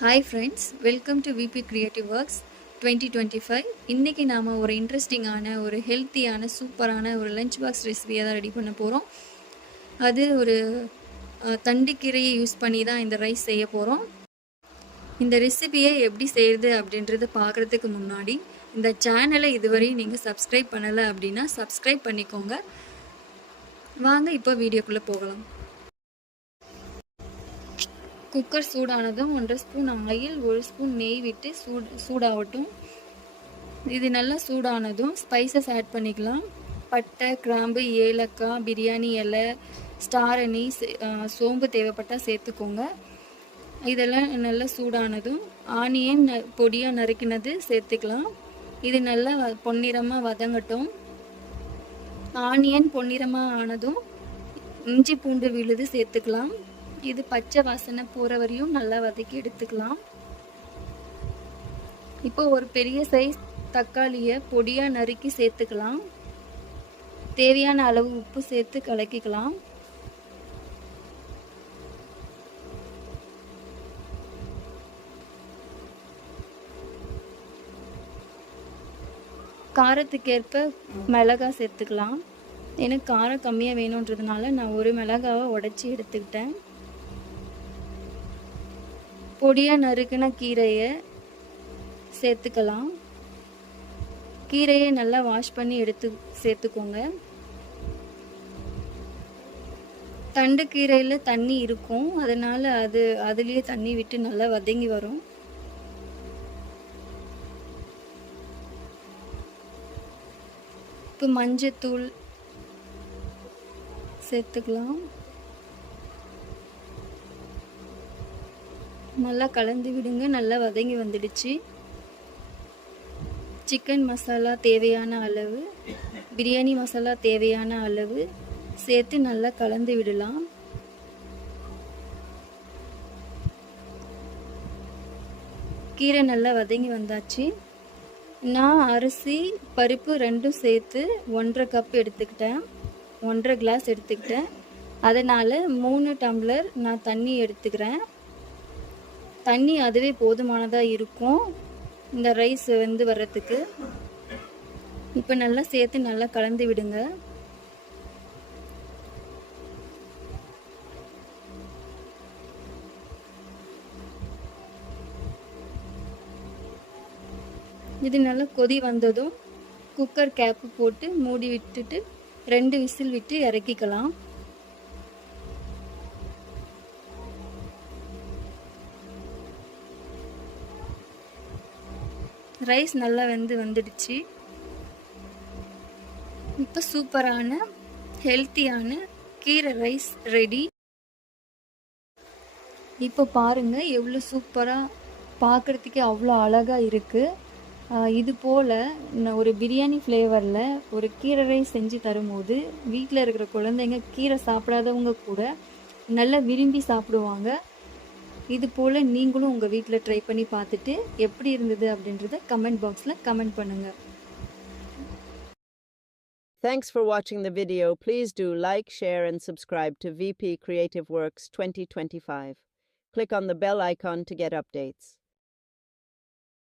Hi friends, welcome to VP creative works 2025. இன்றைக்கி நாம் ஒரு இன்ட்ரெஸ்டிங்கான ஒரு ஹெல்த்தியான சூப்பரான ஒரு லஞ்ச் பாக்ஸ் ரெசிபியை தான் ரெடி பண்ண போகிறோம். அது ஒரு தண்டுக்கீரையை யூஸ் பண்ணி தான் இந்த ரைஸ் செய்ய போகிறோம். இந்த ரெசிபியை எப்படி செய்யுது அப்படின்றது பார்க்குறதுக்கு முன்னாடி இந்த சேனலை இதுவரை நீங்கள் சப்ஸ்கிரைப் பண்ணலை அப்படின்னா சப்ஸ்கிரைப் பண்ணிக்கோங்க. வாங்க இப்போ வீடியோக்குள்ளே போகலாம். குக்கர் சூடானதும் 1.5 ஸ்பூன் ஆயில், 1 ஸ்பூன் நெய் விட்டு சூடாகட்டும். இது நல்லா சூடானதும் ஸ்பைசஸ் ஆட் பண்ணிக்கலாம். பட்டை, கிராம்பு, ஏலக்காய், பிரியாணி இலை, ஸ்டார் அனீஸ், சோம்பு தேவைப்பட்டால் சேர்த்துக்கோங்க. இதெல்லாம் நல்லா சூடானதும் ஆனியன் பொடியாக நறுக்கினது சேர்த்துக்கலாம். இது நல்லா பொன்னிறமாக வதங்கட்டும். ஆனியன் பொன்னிறமாக ஆனதும் இஞ்சி பூண்டு விழுது சேர்த்துக்கலாம். இது பச்சை வாசனை போகிற வரையும் நல்லா வதக்கி எடுத்துக்கலாம். இப்போ ஒரு பெரிய சைஸ் தக்காளியை பொடியாக நறுக்கி சேர்த்துக்கலாம். தேவையான அளவு உப்பு சேர்த்து கலக்கிக்கலாம். காரத்துக்கேற்ப மிளகாய் சேர்த்துக்கலாம். எனக்கு காரம் கம்மியாக வேணுன்றதுனால நான் ஒரு மிளகாவை உடைச்சி எடுத்துக்கிட்டேன். பொடியாக நறுக்கின கீரையை சேர்த்துக்கலாம். கீரையை நல்லா வாஷ் பண்ணி எடுத்து சேர்த்துக்கோங்க. தண்டு கீரையில் தண்ணி இருக்கும், அதனால் அதுலேயே தண்ணி விட்டு நல்லா வதங்கி வரும். இப்போ மஞ்சத்தூள் சேர்த்துக்கலாம். நல்லா கலந்து விடுங்க. நல்லா வதங்கி வந்துடுச்சு. சிக்கன் மசாலா தேவையான அளவு, பிரியாணி மசாலா தேவையான அளவு சேர்த்து நல்லா கலந்து விடலாம். கீரை நல்லா வதங்கி வந்தாச்சு. நான் அரிசி பருப்பு ரெண்டும் சேர்த்து 1.5 கப் எடுத்துக்கிட்டேன், 1.5 கிளாஸ் எடுத்துக்கிட்டேன். அதனால் 3 டம்ளர் நான் தண்ணி எடுத்துக்கிறேன். தண்ணி அதுவே போதுமானதாக இருக்கும் இந்த ரைஸ் வந்து வர்றதுக்கு. இப்போ நல்லா சேர்த்து நல்லா கலந்து விடுங்க. இது நல்லா கொதி வந்ததும் குக்கர் கேப்பு போட்டு மூடி விட்டுட்டு 2 விசில் விட்டு இறக்கிக்கலாம். ரைஸ் நல்லா வந்துடுச்சு. இப்போ சூப்பரான ஹெல்த்தியான கீரை ரைஸ் ரெடி. இப்போ பாருங்கள் எவ்வளோ சூப்பராக, பார்க்குறதுக்கே அவ்வளோ அழகாக இருக்குது. இது போல் ஒரு பிரியாணி ஃப்ளேவரில் ஒரு கீரை ரைஸ் செஞ்சு தரும்போது வீட்டில் இருக்கிற குழந்தைங்க, கீரை சாப்பிடாதவங்க கூட நல்லா விரும்பி சாப்பிடுவாங்க. இது போல் நீங்களும் உங்கள் வீட்டில் ட்ரை பண்ணி பார்த்துட்டு எப்படி இருந்தது அப்படின்றத கமெண்ட் பாக்ஸில் கமெண்ட் பண்ணுங்கள். Thanks for watching the video. Please do like, share and subscribe to VP Creative Works 2025. Click on the bell icon to get updates.